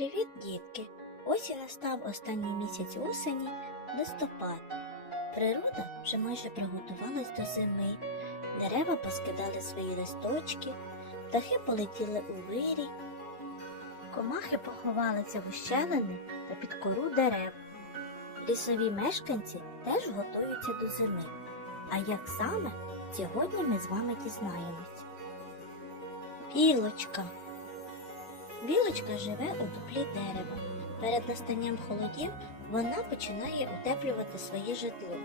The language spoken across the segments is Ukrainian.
Привіт, дітки! Ось і настав останній місяць осені, листопад. Природа вже майже приготувалась до зими. Дерева поскидали свої листочки, птахи полетіли у вирій, комахи поховалися в ущелини та під кору дерев. Лісові мешканці теж готуються до зими. А як саме, сьогодні ми з вами дізнаємось. Білочка. Білочка живе у дуплі дерева. Перед настанням холодів вона починає утеплювати своє житло.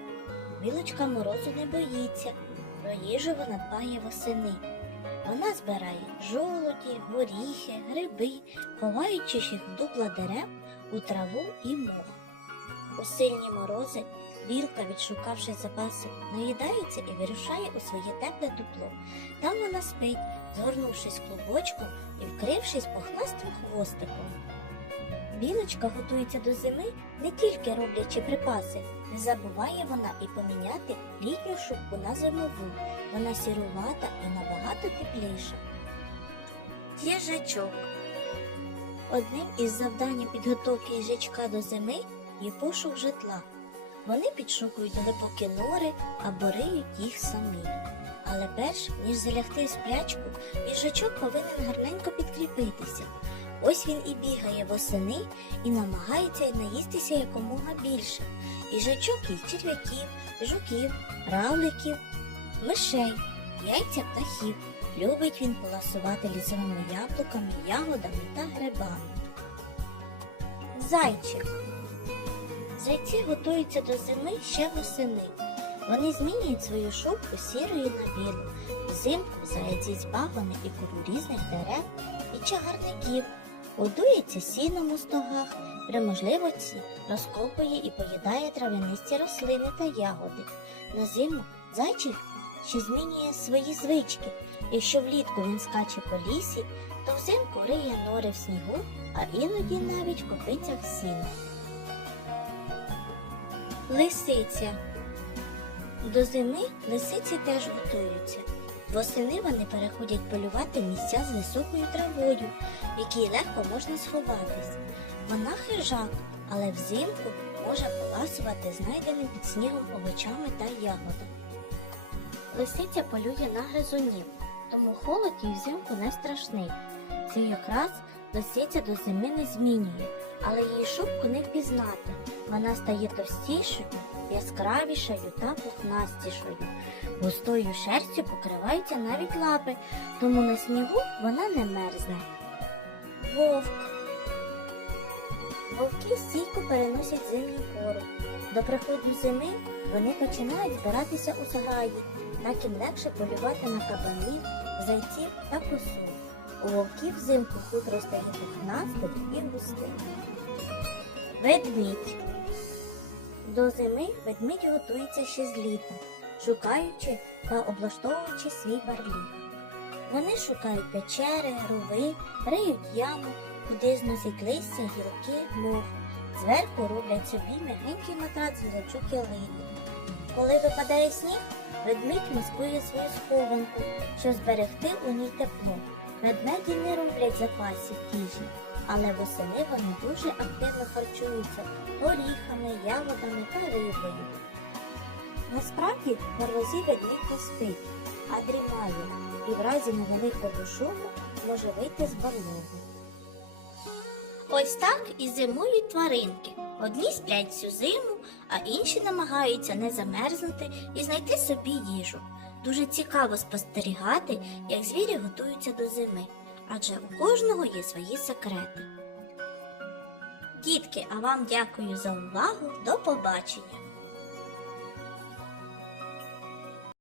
Білочка морозу не боїться, про їжу вона дбає восени. Вона збирає жолоді, горіхи, гриби, ховаючи їх в дупла дерев у траву і мох. У сильні морози білка, відшукавши запаси, наїдається і вирушає у своє тепле дупло. Там вона спить, згорнувшись клубочком і вкрившись пухнастим хвостиком. Білочка готується до зими не тільки роблячи припаси, не забуває вона і поміняти літню шубку на зимову. Вона сірувата і набагато тепліша. Їжачок. Одним із завдань підготовки їжачка до зими є пошук житла. Вони підшукують глибокі нори або риють їх самі. Але перш ніж залягти в сплячку, їжачок повинен гарненько підкріпитися. Ось він і бігає восени і намагається наїстися якомога більше. Їжачок їсть черв'яків, жуків, равликів, мишей, яйця птахів. Любить він поласувати лісовими яблуками, ягодами та грибами. Зайчик. Зайці готуються до зими ще восени. Вони змінюють свою шубку з сірої на білу. Взимку їсть пагони і кору різних дерев і чагарників, годується сіном у стогах, при можливості розкопує і поїдає трав'янисті рослини та ягоди. На зиму зайчик ще змінює свої звички. Якщо влітку він скаче по лісі, то взимку риє нори в снігу, а іноді навіть в копицях сіна. Лисиця до зими лисиці теж готуються. Восени вони переходять полювати місця з високою травою, в якій легко можна сховатись. Вона хижак, але взимку може поласувати знайденим під снігом овочами та ягодами. Лисиця полює на гризунів, тому холод їй взимку не страшний. Це якраз лисиця до зими не змінює, але її шубку не впізнати. Вона стає товстішою, яскравішою та пухнастішою. Густою шерстю покриваються навіть лапи, тому на снігу вона не мерзне. Вовк. Вовки стійко переносять зимню пору. До приходу зими вони починають збиратися у зграї, так їм легше полювати на кабанів, зайців та косу. У вовків взимку хутро стає пухнастим і густим. Ведмідь. До зими ведмідь готується ще з літа, шукаючи та облаштовуючи свій барліг. Вони шукають печери, рови, риють яму, куди зносять листя, гілки, мох. Зверху роблять собі м'ягенький матрац з гілочок ялини. Коли випадає сніг, ведмідь маскує свою схованку, щоб зберегти у ній тепло. Ведмеді не роблять запасів їжі, але восени вони дуже активно харчуються горіхами, ягодами та рибою. Насправді на розі ведмідь не спить, а дрімає і в разі невеликого шуму може вийти з барлогу. Ось так і зимують тваринки. Одні сплять всю зиму, а інші намагаються не замерзнути і знайти собі їжу. Дуже цікаво спостерігати, як звірі готуються до зими, адже у кожного є свої секрети. Дітки, а вам дякую за увагу. До побачення!